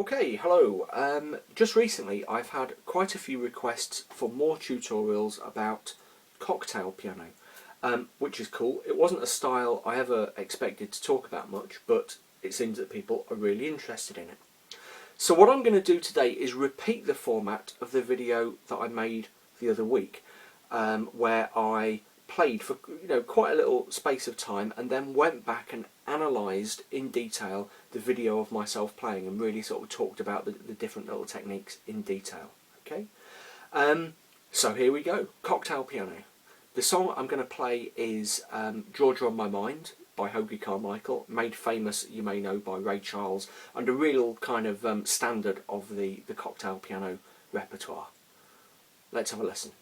Okay, hello. Just recently I've had quite a few requests for more tutorials about cocktail piano, which is cool. It wasn't a style I ever expected to talk about much, but it seems that people are really interested in it. So what I'm going to do today is repeat the format of the video that I made the other week, where I played for quite a little space of time and then went back and analysed in detail the video of myself playing and really sort of talked about the different little techniques in detail. Okay, so here we go. Cocktail piano. The song I'm going to play is Georgia on My Mind by Hoagey Carmichael, made famous, you may know, by Ray Charles, and a real kind of standard of the cocktail piano repertoire. Let's have a listen.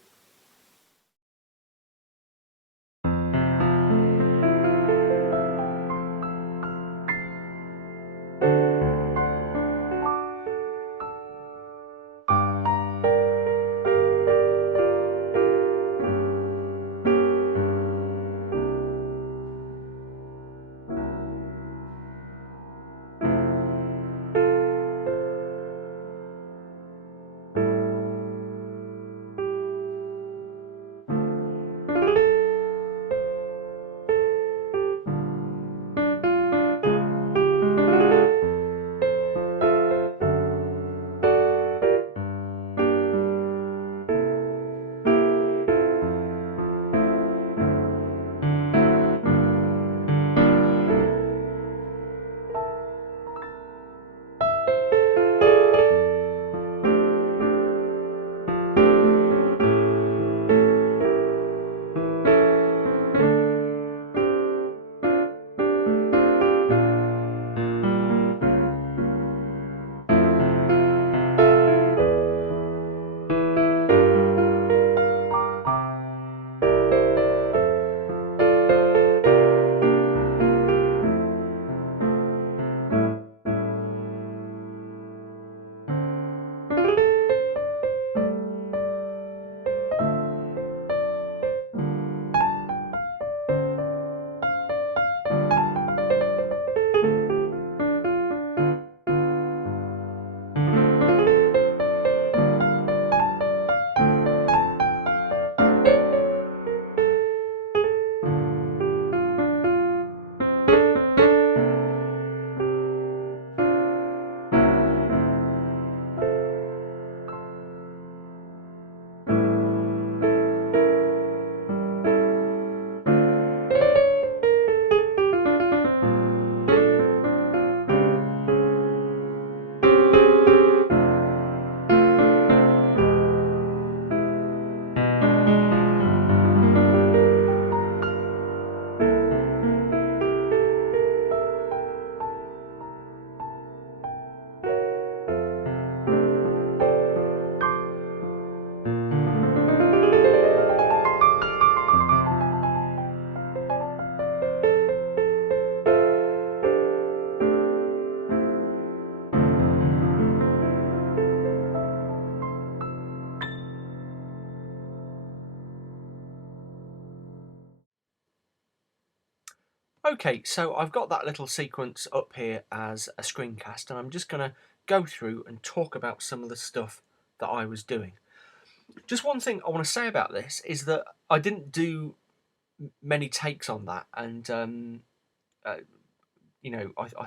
Okay, so I've got that little sequence up here as a screencast, and I'm just going to go through and talk about some of the stuff that I was doing. Just one thing I want to say about this is that I didn't do many takes on that, and I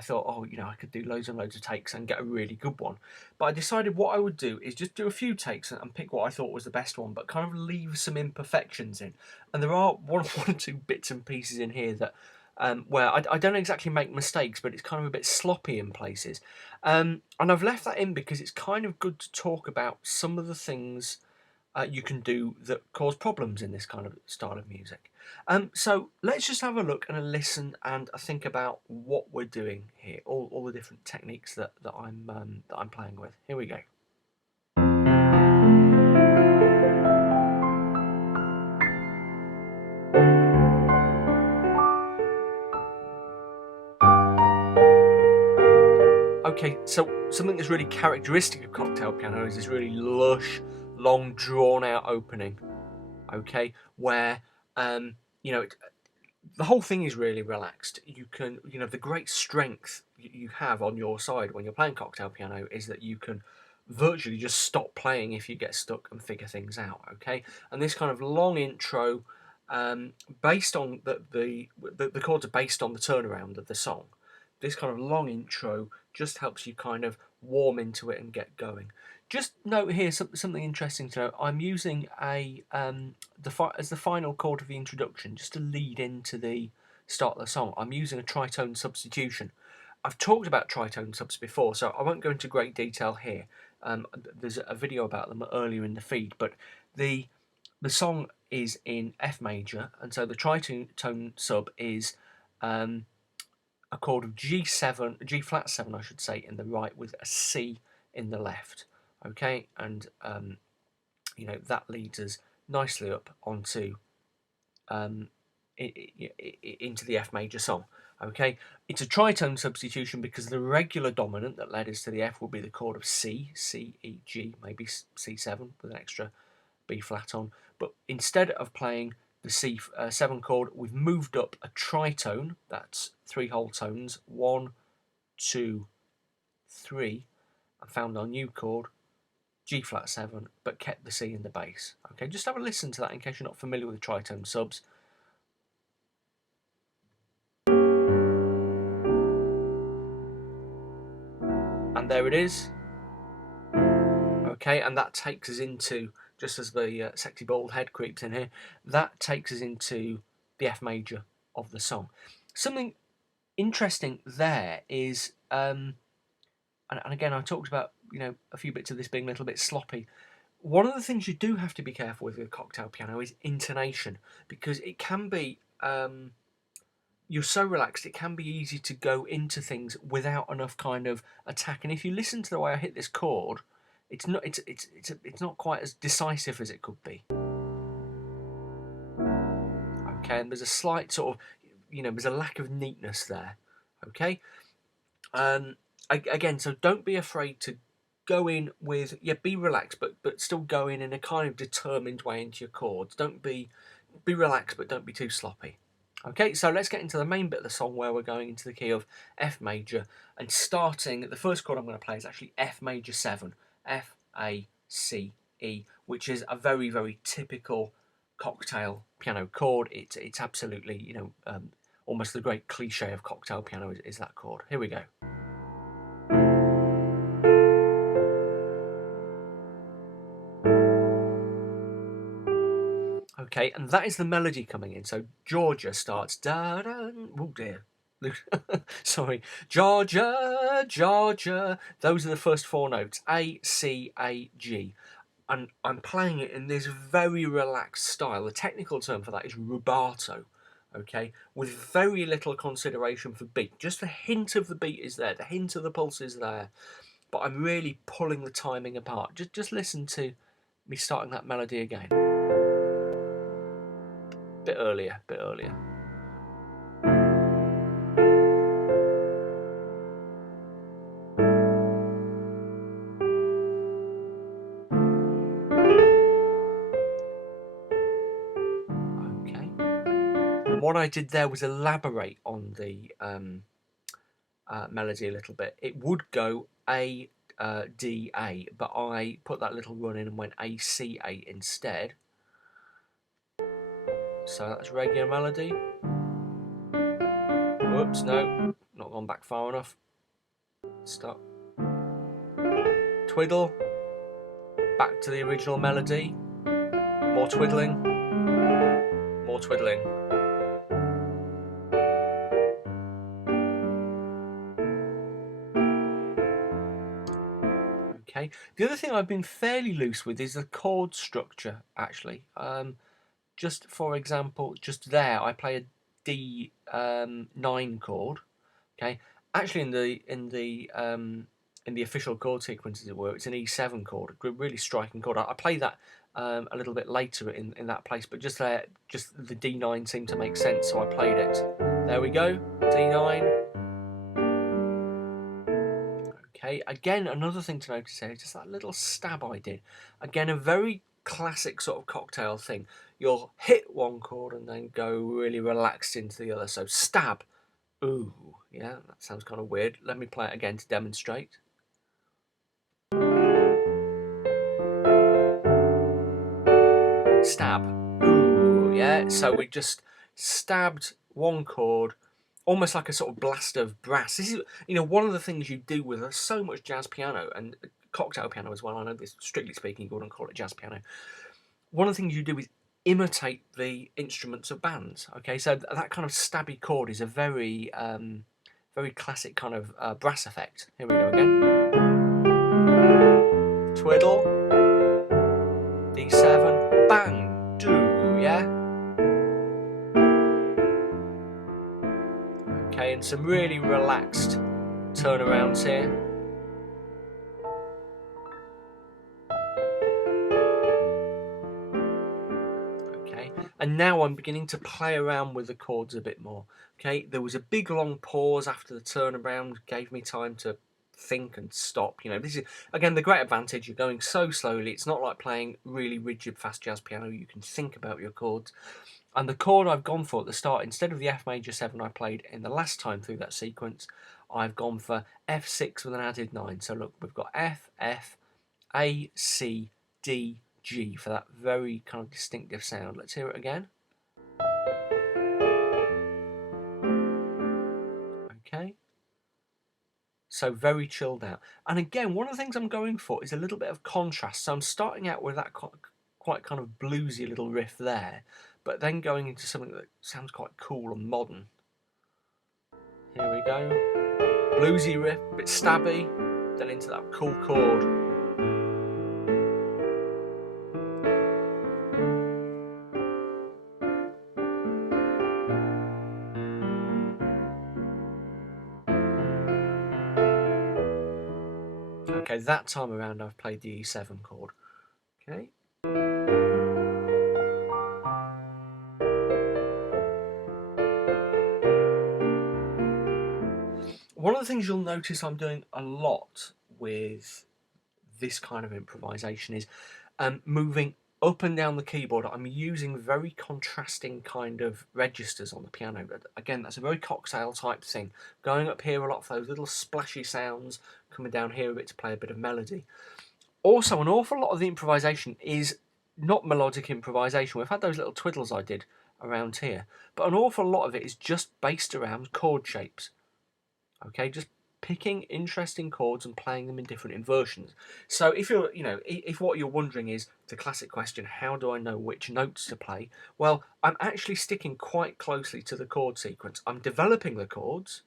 thought, oh, I could do loads and loads of takes and get a really good one. But I decided what I would do is just do a few takes and pick what I thought was the best one, but kind of leave some imperfections in. And there are one or two bits and pieces in here that where I don't exactly make mistakes, but it's kind of a bit sloppy in places. And I've left that in because it's kind of good to talk about some of the things you can do that cause problems in this kind of style of music. So let's just have a look and a listen and a think about what we're doing here, all the different techniques that I'm playing with. Here we go. Okay, so something that's really characteristic of cocktail piano is this really lush, long, drawn-out opening. Okay, where the whole thing is really relaxed. You can, you know, the great strength you have on your side when you're playing cocktail piano is that you can virtually just stop playing if you get stuck and figure things out. Okay, and this kind of long intro, based on the chords are based on the turnaround of the song. This kind of long intro just helps you kind of warm into it and get going. Just note here something interesting to note. I'm using a as the final chord of the introduction, just to lead into the start of the song. I'm using a tritone substitution. I've talked about tritone subs before, so I won't go into great detail here. There's a video about them earlier in the feed, but the song is in F major, and so the tritone sub is a chord of G7, G flat 7, I should say, in the right with a C in the left. Okay, and you know, that leads us nicely up onto into the F major song. Okay, it's a tritone substitution because the regular dominant that led us to the F will be the chord of C, C, E, G, maybe C7 with an extra B flat on. But instead of playing the C7 chord, we've moved up a tritone. That's 3 whole tones, 1, 2, 3, and found our new chord, G flat 7, but kept the C in the bass. Okay, just have a listen to that in case you're not familiar with the tritone subs. And there it is. Okay, and that takes us into, just as the sexy bald head creeps in here, that takes us into the F major of the song. Something interesting there is, and again, I talked about, you know, a few bits of this being a little bit sloppy. One of the things you do have to be careful with a cocktail piano is intonation, because it can be, you're so relaxed, it can be easy to go into things without enough kind of attack. And if you listen to the way I hit this chord, it's not quite as decisive as it could be. Okay, and there's a slight sort of, you know, there's a lack of neatness there. Okay, again, so don't be afraid to go in with, yeah, be relaxed, but still go in a kind of determined way into your chords. Don't be relaxed, but don't be too sloppy. Okay, so let's get into the main bit of the song where we're going into the key of F major, and starting, the first chord I'm going to play is actually F major 7, F, A, C, E, which is a very, very typical cocktail piano chord. It's absolutely, you know, almost the great cliche of cocktail piano is that chord. Here we go. Okay, and that is the melody coming in. So Georgia starts da da. Oh dear, sorry, Georgia, Georgia. Those are the first 4 notes: A, C, A, G. And I'm playing it in this very relaxed style. The technical term for that is rubato. Okay, with very little consideration for beat. Just the hint of the beat is there, the hint of the pulse is there, but I'm really pulling the timing apart. Just listen to me starting that melody again. Bit earlier, bit earlier. Okay. And what I did there was elaborate on the melody a little bit. It would go A, D, A, but I put that little run in and went A, C, A instead. So that's regular melody. Whoops, no, not gone back far enough. Stop. Twiddle. Back to the original melody. More twiddling. More twiddling. Okay. The other thing I've been fairly loose with is the chord structure, actually. Just for example, just there, I play a D9 chord. Okay. Actually, in the official chord sequence, as it were, it's an E7 chord, a really striking chord. I play that a little bit later in that place, but just there, just the D9 seemed to make sense, so I played it. There we go, D9. Okay, again, another thing to notice here is just that little stab I did. Again, a very classic sort of cocktail thing. You'll hit one chord and then go really relaxed into the other. So stab, ooh, yeah, that sounds kind of weird. Let me play it again to demonstrate. Stab, ooh, yeah. So we just stabbed one chord, almost like a sort of blast of brass. This is, you know, one of the things you do with so much jazz piano and cocktail piano as well. I know this, strictly speaking, you wouldn't call it jazz piano. One of the things you do is imitate the instruments of bands. Okay, so that kind of stabby chord is a very, very classic kind of brass effect. Here we go again. Twiddle, D7, bang, do, yeah. Okay, and some really relaxed turnarounds here. Okay, and now I'm beginning to play around with the chords a bit more. Okay, there was a big long pause after the turnaround, gave me time to think and stop. You know, this is again the great advantage. You're going so slowly. It's not like playing really rigid fast jazz piano. You can think about your chords. And the chord I've gone for at the start, instead of the F major 7 I played in the last time through that sequence, I've gone for F6 with an added 9. So look, we've got F, F, A, C, D, G for that very kind of distinctive sound. Let's hear it again. Okay. So very chilled out. And again, one of the things I'm going for is a little bit of contrast. So I'm starting out with that quite kind of bluesy little riff there, but then going into something that sounds quite cool and modern. Here we go. Bluesy riff, a bit stabby, then into that cool chord. Okay, that time around I've played the E7 chord. Okay. One of the things you'll notice I'm doing a lot with this kind of improvisation is moving up and down the keyboard. I'm using very contrasting kind of registers on the piano. Again, that's a very cocktail type thing. Going up here a lot for those little splashy sounds, coming down here a bit to play a bit of melody. Also, an awful lot of the improvisation is not melodic improvisation. We've had those little twiddles I did around here, but an awful lot of it is just based around chord shapes. Okay, just picking interesting chords and playing them in different inversions. So if you're, you know, if what you're wondering is the classic question, how do I know which notes to play? Well, I'm actually sticking quite closely to the chord sequence. I'm developing the chords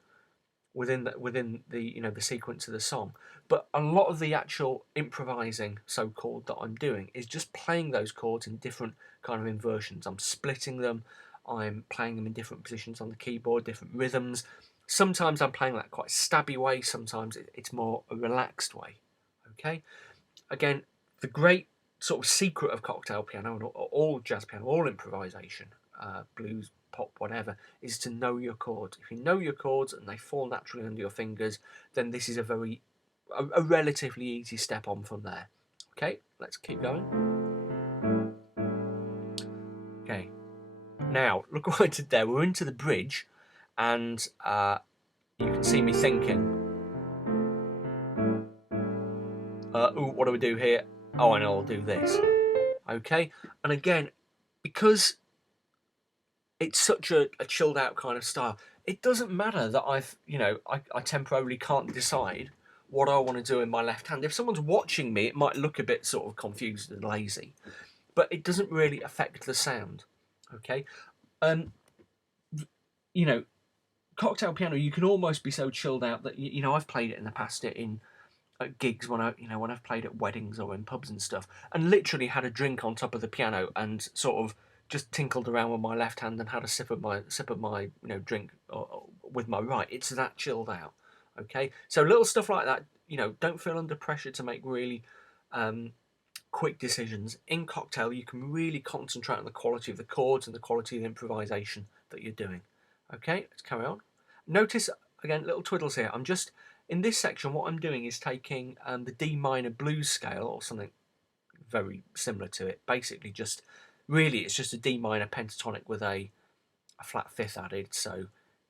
within the you know, the sequence of the song, but a lot of the actual improvising, so-called, that I'm doing is just playing those chords in different kind of inversions. I'm splitting them, I'm playing them in different positions on the keyboard, different rhythms. Sometimes I'm playing that quite stabby way, sometimes it's more a relaxed way. Okay, again, the great sort of secret of cocktail piano and all jazz piano, all improvisation, blues, pop, whatever, is to know your chords. If you know your chords and they fall naturally under your fingers, then this is a relatively easy step on from there. Okay, let's keep going. Okay, now look what I did there. We're into the bridge, and you can see me thinking. Ooh, what do we do here? Oh, I know, I'll do this. Okay, and again, because it's such a chilled out kind of style, it doesn't matter that I temporarily can't decide what I want to do in my left hand. If someone's watching me, it might look a bit sort of confused and lazy, but it doesn't really affect the sound. Okay, you know, cocktail piano, you can almost be so chilled out that I've played it in the past in at gigs when I've played at weddings or in pubs and stuff, and literally had a drink on top of the piano and sort of just tinkled around with my left hand and had a sip of my drink with my right. It's that chilled out. Okay, so little stuff like that. Don't feel under pressure to make really quick decisions. In cocktail, you can really concentrate on the quality of the chords and the quality of the improvisation that you're doing. Okay, let's carry on. Notice again little twiddles here. I'm just in this section. What I'm doing is taking the D minor blues scale or something very similar to it. Basically, just really, it's just a D minor pentatonic with a flat fifth added. So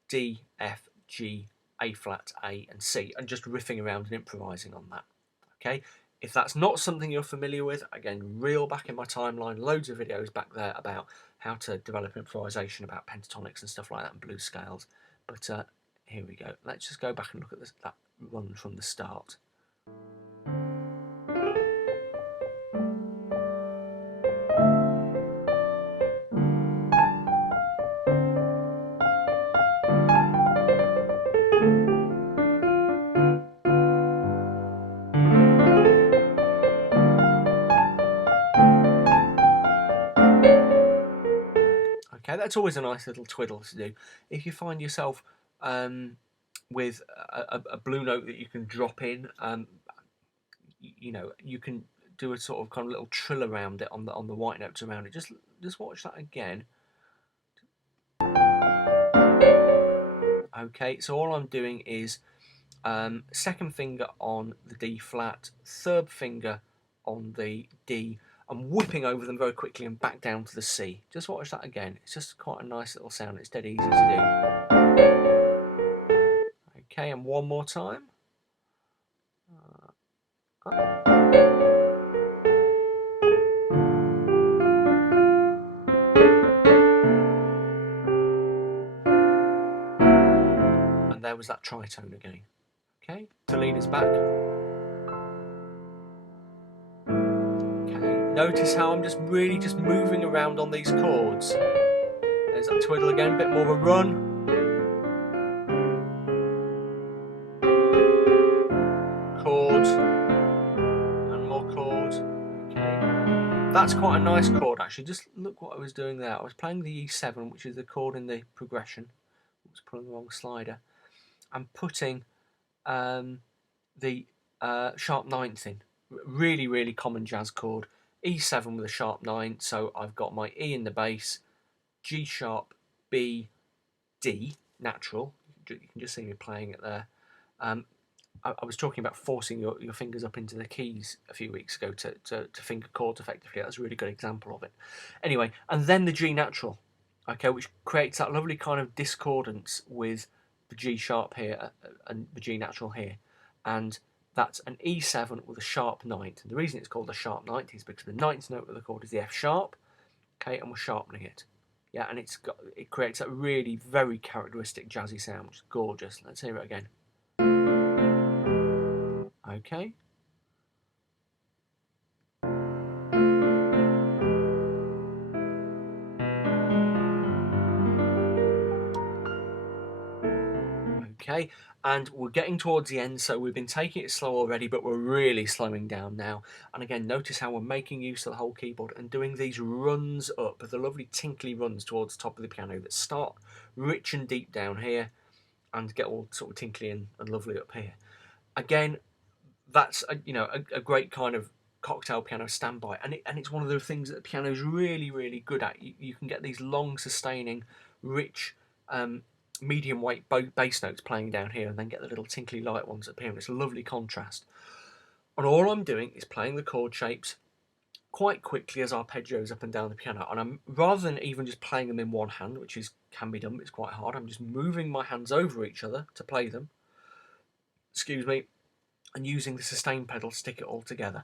D, F, G, A flat, A, and C, and just riffing around and improvising on that. Okay. If that's not something you're familiar with, again, reel back in my timeline, loads of videos back there about how to develop improvisation, about pentatonics and stuff like that, and blues scales. But here we go. Let's just go back and look at that run from the start. Okay, that's always a nice little twiddle to do. If you find yourself with a blue note that you can drop in, you know, you can do a sort of kind of little trill around it on the white notes around it. Just watch that again. Okay, so all I'm doing is second finger on the D flat, third finger on the D. I'm whipping over them very quickly and back down to the C. Just watch that again. It's just quite a nice little sound. It's dead easy to do. Okay, and one more time. And there was that tritone again. Okay, to lead us back. Okay, notice how I'm just really just moving around on these chords. There's that twiddle again, a bit more of a run. Chord, and more chord. Okay, that's quite a nice chord actually. Just look what I was doing there. I was playing the E7, which is the chord in the progression. I was pulling the wrong slider. I'm putting the sharp ninth in. Really, really common jazz chord. E7 with a sharp 9, so I've got my E in the bass, G sharp, B, D, natural. You can just see me playing it there. I was talking about forcing your fingers up into the keys a few weeks ago to finger chords effectively. That's a really good example of it. Anyway, and then the G natural, okay, which creates that lovely kind of discordance with the G sharp here and the G natural here. And that's an E7 with a sharp ninth. And the reason it's called a sharp ninth is because the ninth note of the chord is the F sharp, okay, and we're sharpening it. Yeah, and it creates that really very characteristic jazzy sound, which is gorgeous. Let's hear it again. Okay. Okay, and we're getting towards the end, so we've been taking it slow already, but we're really slowing down now. And again, notice how we're making use of the whole keyboard and doing these runs up, the lovely tinkly runs towards the top of the piano that start rich and deep down here and get all sort of tinkly and lovely up here. Again, that's a great kind of cocktail piano standby, and it's one of the things that the piano is really, really good at. You can get these long, sustaining, rich, medium weight bass notes playing down here, and then get the little tinkly light ones up here, and it's a lovely contrast. And all I'm doing is playing the chord shapes quite quickly as arpeggios up and down the piano, and I'm rather than even just playing them in one hand, which can be done, but it's quite hard. I'm just moving my hands over each other to play them. Excuse me. And using the sustain pedal to stick it all together.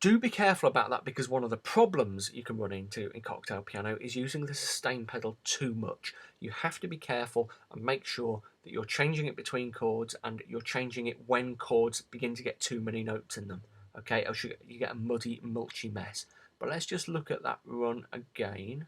Do be careful about that, because one of the problems you can run into in cocktail piano is using the sustain pedal too much. You have to be careful and make sure that you're changing it between chords and you're changing it when chords begin to get too many notes in them. Okay, else you get a muddy, mulchy mess. But let's just look at that run again.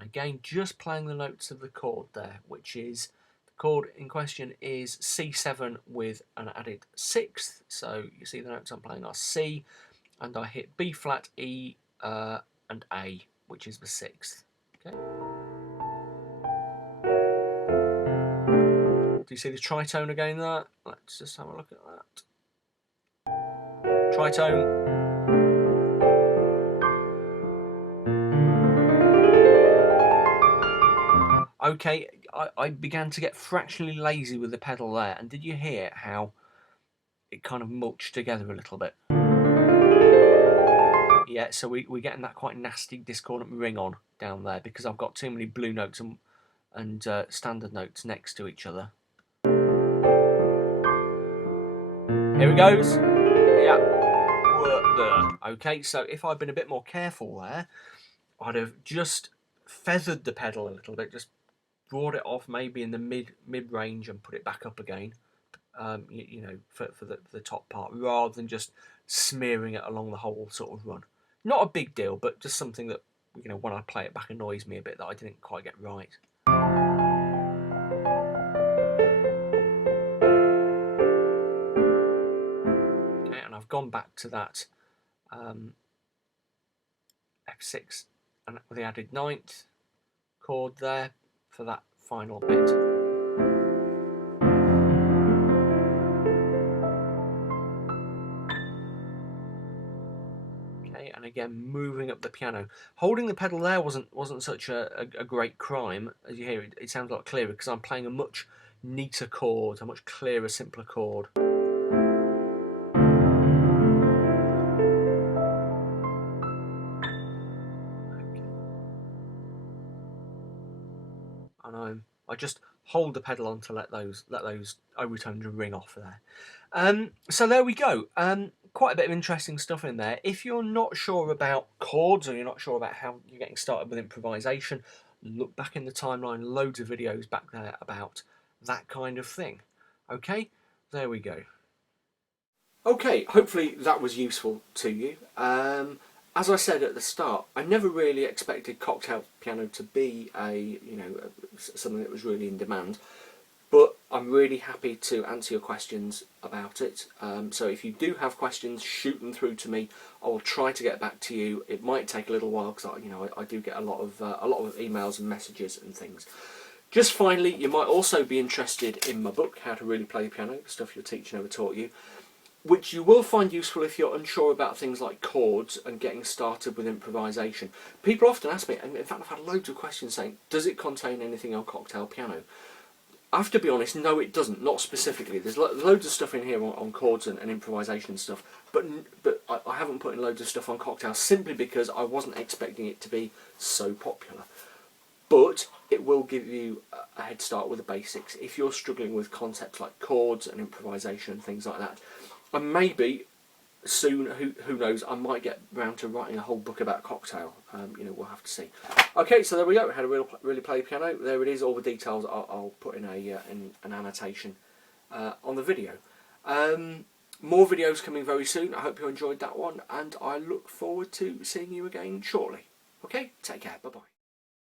Again, just playing the notes of the chord there, which is, the chord in question is C7 with an added sixth. So you see the notes I'm playing are C, and I hit B flat, E, and A, which is the sixth. Okay. Do you see the tritone again there? Let's just have a look at that. Tritone. Okay, I began to get fractionally lazy with the pedal there, and did you hear how it kind of mulched together a little bit? Yeah, so we're getting that quite nasty discordant ring on down there because I've got too many blue notes and standard notes next to each other. Here it goes. Yeah. Okay, so if I'd been a bit more careful there, I'd have just feathered the pedal a little bit, just brought it off maybe in the mid range and put it back up again. You know, for the top part, rather than just smearing it along the whole sort of run. Not a big deal, but just something that, you know, when I play it back annoys me a bit that I didn't quite get right. Okay, and I've gone back to that F6 and with the added ninth chord there for that final bit. Okay, and again moving up the piano. Holding the pedal there wasn't such a great crime. As you hear, it sounds a lot clearer because I'm playing a much neater chord, a much clearer, simpler chord. And I just hold the pedal on to let those overtones ring off there. So there we go. Quite a bit of interesting stuff in there. If you're not sure about chords or you're not sure about how you're getting started with improvisation, look back in the timeline, loads of videos back there about that kind of thing. Okay, there we go. Okay, hopefully that was useful to you. As I said at the start, I never really expected cocktail piano to be something that was really in demand, but I'm really happy to answer your questions about it. So if you do have questions, shoot them through to me. I will try to get back to you. It might take a little while because I do get a lot of emails and messages and things. Just finally, you might also be interested in my book, How to Really Play the Piano, Stuff Your Teacher Never Taught You, which you will find useful if you're unsure about things like chords and getting started with improvisation. People often ask me, and in fact I've had loads of questions saying, does it contain anything on cocktail piano? I have to be honest, no it doesn't, not specifically. There's loads of stuff in here on chords and improvisation and stuff, but I haven't put in loads of stuff on cocktails simply because I wasn't expecting it to be so popular. But it will give you a head start with the basics if you're struggling with concepts like chords and improvisation and things like that. And maybe soon, who knows, I might get round to writing a whole book about cocktail. We'll have to see. Okay, so there we go. How to really play piano. There it is. All the details I'll put in an annotation on the video. More videos coming very soon. I hope you enjoyed that one, and I look forward to seeing you again shortly. Okay, take care. Bye bye.